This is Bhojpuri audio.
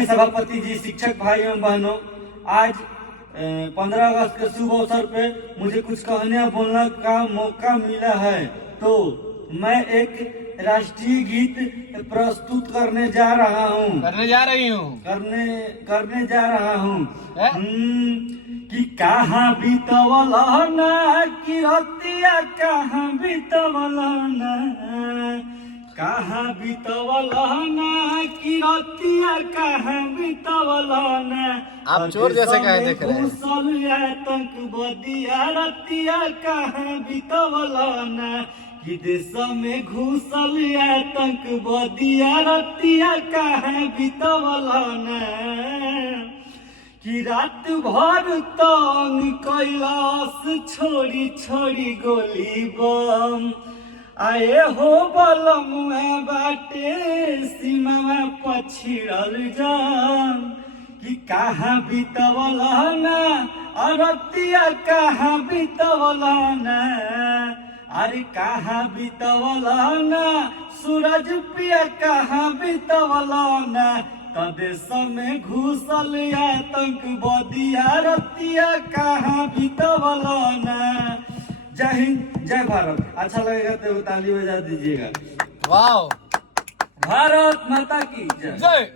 सभापति जी, शिक्षक भाई एवं बहनों, आज 15 अगस्त के शुभ अवसर पे मुझे कुछ कहने बोलने का मौका मिला है, तो मैं एक राष्ट्रीय गीत प्रस्तुत करने जा रहा हूँ। करने जा रहा हूँ कि कहाँ बीतवल ना कि रतिया, कहाँ बीतवल ना, कहाँ बीतवल ना कि रतिया, कहाँ बीतवल ना। आप चोर जैसे कहे देख रहे हैं। आतंकवादिया रतिया, कहाँ बीतवल ना कि देश में घुसल आतंकवादिया रतिया, कहाँ बीतवल ना कि रात भर तंग कैलाश छोड़ी छोड़ी गोली बम आए हो बलमुआ बाटे सीमा पछिड़ल जान कि कहाँ बीतवल ना अरतिया, कहाँ बीतवल ना, अरे कहाँ बीतवल ना सूरज पिया, कहाँ बीतवल ना। देश में घुसल आतंकवादिया रतिया, कहाँ बीतवल ना। जय हिंद, जय भारत। अच्छा लगेगा तो ताली बजा दीजिएगा। वाह, भारत माता की जय।